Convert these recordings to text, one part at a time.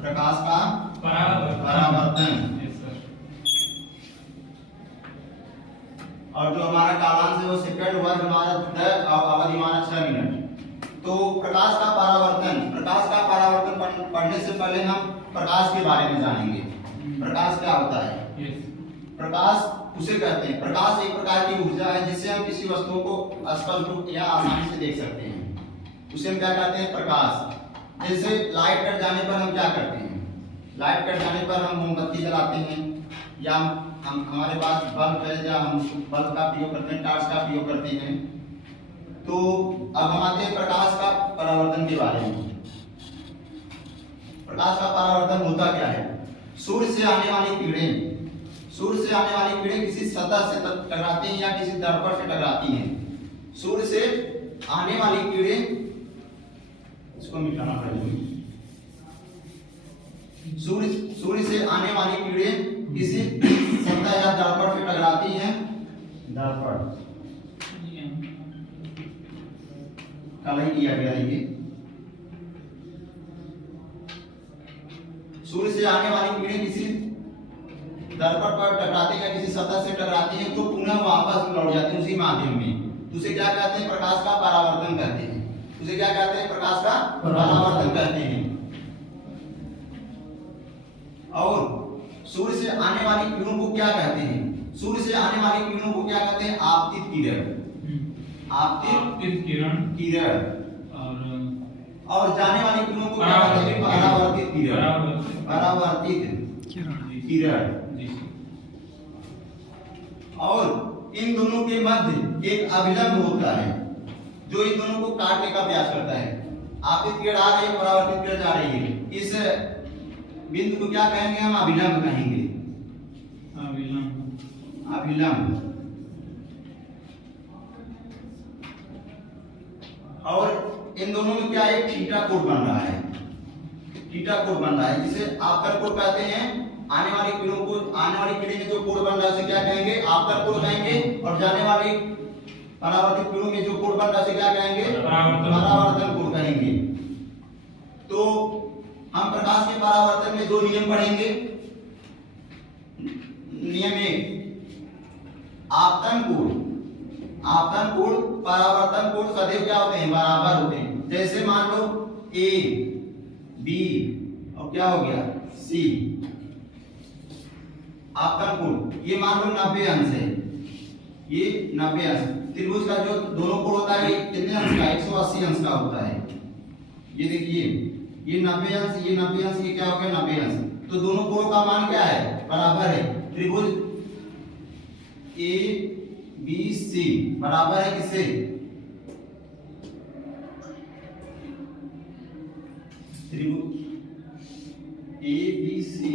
प्रकाश का परावर्तन। और जो हमारा कालांश है वो सेकंड वर्ग हमारा 10 और अवधि हमारा 6 मिनट। तो प्रकाश का परावर्तन पढ़ने से पहले हम प्रकाश के बारे में जानेंगे। प्रकाश क्या होता है? प्रकाश उसे कहते हैं, प्रकाश एक प्रकार की ऊर्जा है जिससे हम किसी वस्तु को स्पष्ट रूप या आसानी से देख सकते हैं। उसे हम क्या कहते हैं? प्रकाश। जैसे लाइट कट जाने पर हम क्या करते हैं? लाइट कट जाने पर हम मोमबत्ती जलाते हैं, या हम हमारे पास बल्ब है या हम बल्ब का प्रयोग करते हैं, टॉर्च का प्रयोग करते हैं। तो अब हम आते हैं प्रकाश का परावर्तन के बारे में। प्रकाश का परावर्तन होता क्या है? सूर्य से आने वाली किरणें किसी सतह से टकराती हैं या किसी दर्पण से टकराती हैं। सूर्य से आने वाली किरणें, इसको मिटाना पड़ेगा। सूर्य से आने वाली किरणें किसी सतह या दर्पण से टकराती हैं। दर्पण कल ही किया गया है ये। सूर्य से आने वाली किरणें किसी दर्पण पर टकराती हैं या किसी सतह से टकराती हैं तो पुनः वापस लौट जाती हैं उसी माध्यम में। उसे क्या कहते हैं? प्रकाश का परावर्तन कहते हैं। उसे क्या कहते हैं? प्रकाश का परावर्तन कहते हैं। और सूर्य से आने वाली किरणों को क्या कहते हैं? सूर्य से आने वाली किरणों को क्या कहते हैं? आपतित किरण। आपतित किरण। और जाने वाली किरणों को क्या कहते हैं? परावर्तित किरण। परावर्तित किरण। और इन दोनों के मध्य एक अभिलंब होता है जो इन दोनों को काटने का प्रयास करता है। आपतित किरण आ रही है, परावर्तित किरण जा रही है, इस बिंदु को क्या कहेंगे? हम अभिलंब कहेंगे। अभिलंब। और इन दोनों में क्या एक थीटा कोण बन रहा है। थीटा कोण बन रहा है जिसे आपतन कोण कहते हैं। आने वाली किरण में जो कोण बन रहा है उसे क्या कहेंगे? आपतन कोण कहेंगे। और जाने वाली परावर्तित किरणों में जो कोण बन रहा है उसे क्या कहेंगे? परावर्तन कोण कहेंगे। तो हम प्रकाश के परावर्तन में दो नियम पढ़ेंगे। नियम 1, आपतन कोण परावर्तन कोण सदैव क्या होते हैं? बराबर होते हैं। जैसे मान लो ए बी और क्या हो गया? सी। आपतन कोण ये मान लो 90 अंश है, ये 90 अंश। त्रिभुज का जो दोनों कोण होता है कितने अंश का? 180 अंश का होता है। ये देखिए ये 90 अंश, ये 90 अंश, ये क्या हो गया? 90 अंश। तो दोनों कोणों का मान क्या है? बराबर है। त्रिभुज ए बी सी बराबर है किससे? त्रिभुज ए बी सी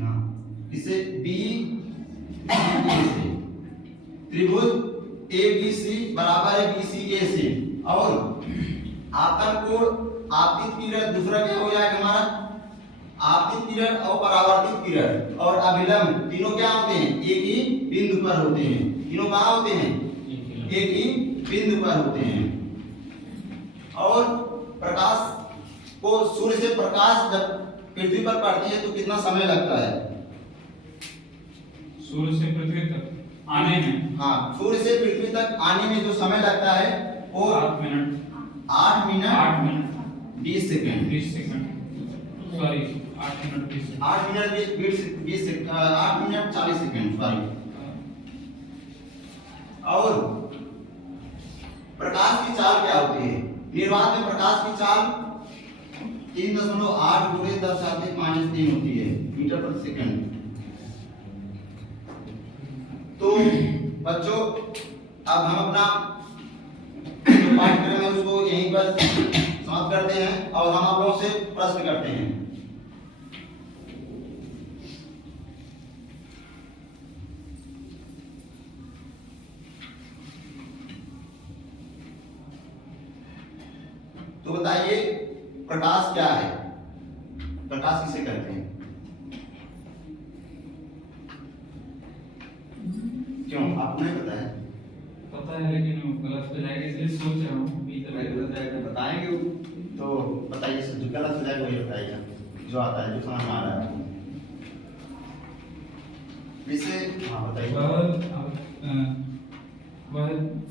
हाँ किससे? बी से। त्रिभुज ए बी सी बराबर है बी सी ए से। और आपतन कोण, आपतित किरण, दूसरा क्या हो जाएगा हमारा? आपतित किरण और परावर्तित किरण और अभिलंब तीनों क्या होते हैं? एक ही बिंदु पर होते हैं। तीनों कहाँ होते हैं? एक ही बिंदु पर होते हैं। और प्रकाश को, सूर्य से प्रकाश जब पृथ्वी पर पड़ती है तो कितना समय लगता है? सूर्य से पृथ्वी तक आने में, हाँ, सूर्य से पृथ्वी तक आने में जो समय लगता है वो 8 minute 20 second. 20 second, sorry 8 minute 20 second. 8 minute 20 second, 8 minute 40 second, sorry. और प्रकाश की चाल क्या होती है? निर्वात में प्रकाश की चाल 3.8 × 10⁻³ होती है मीटर प्रति सेकंड। तो बच्चों अब हम अपना पाठ्यक्रम है उसको यहीं पर समाप्त करते हैं और हम आप लोगों से प्रश्न करते हैं। तो बताइए प्रकाश क्या है? प्रकाश किसे कहते हैं? क्यों आपको नहीं पता है? पता है लेकिन गलत हो जाएगा इसलिए सोच रहा हूँ बताएंगे तो तो बताइए सर, जो गलत हो जाएगा वही बताइएगा, जो आता है, जो समझ में आ रहा है इसे। हाँ बताइए। वह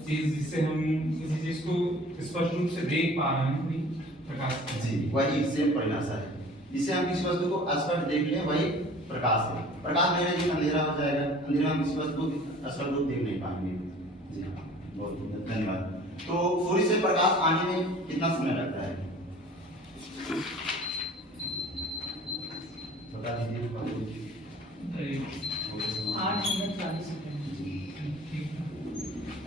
चीज जिससे हम किसी चीज को स्पष्ट रूप से देख पा रहे हैं, वही प्रकाश है। जी, वही सेम परिभाषा है। जिसे हम किसी वस्तु को स्पष्ट देख लें वही प्रकाश है। प्रकाश नहीं रहेगी अंधेरा हो जाएगा, अंधेरा हम किसी वस्तु को स्पष्ट रूप देख नहीं पाएंगे। जी हाँ, बहुत बहुत धन्यवाद। तो सूर्य से प्रकाश आने में कितना समय लगता है, बता दीजिए। 8 मिनट 40 सेकंड।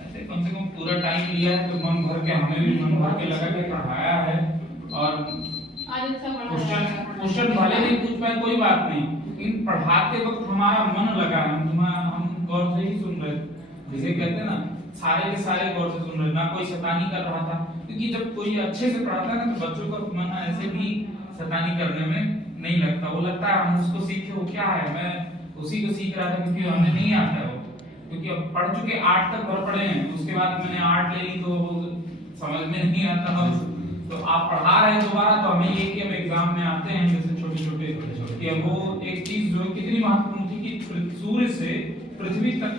ऐसे कम से कम पूरा टाइम लिया है तो मन भर के, हमें भी मन भर के लगा कि पढ़ाया है। और आज अच्छा पढ़ा क्वेश्चन भले नहीं पूछ पाए कोई बात नहीं, लेकिन पढ़ाते वक्त हमारा मन लगा है, हम गौर से ही सुन रहे थे। जैसे कहते हैं ना, सारे के सारे गौर से सुन रहे, ना कोई शैतानी कर रहा था। क्योंकि जब कोई अच्छे से पढ़ाता है ना तो बच्चों का मन ऐसे भी शैतानी करने में नहीं लगता। वो लगता है हम उसको सीखे, वो क्या है, मैं उसी को सीख रहा था क्योंकि हमें नहीं आता है वो। क्योंकि अब पढ़ चुके 8 तक भर पड़े हैं, उसके बाद मैंने 8 ले ली तो समझ में नहीं आता था। तो आप पढ़ा रहे हैं दोबारा, तो हमें ये कि अब एग्जाम में आते हैं जैसे छोटे छोटे कि अब वो एक चीज जो कितनी महत्वपूर्ण थी कि सूर्य से पृथ्वी तक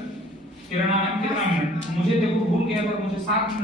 किरण आने में कितना मिनट, मुझे देखो भूल गया था, मुझे 7 मिनट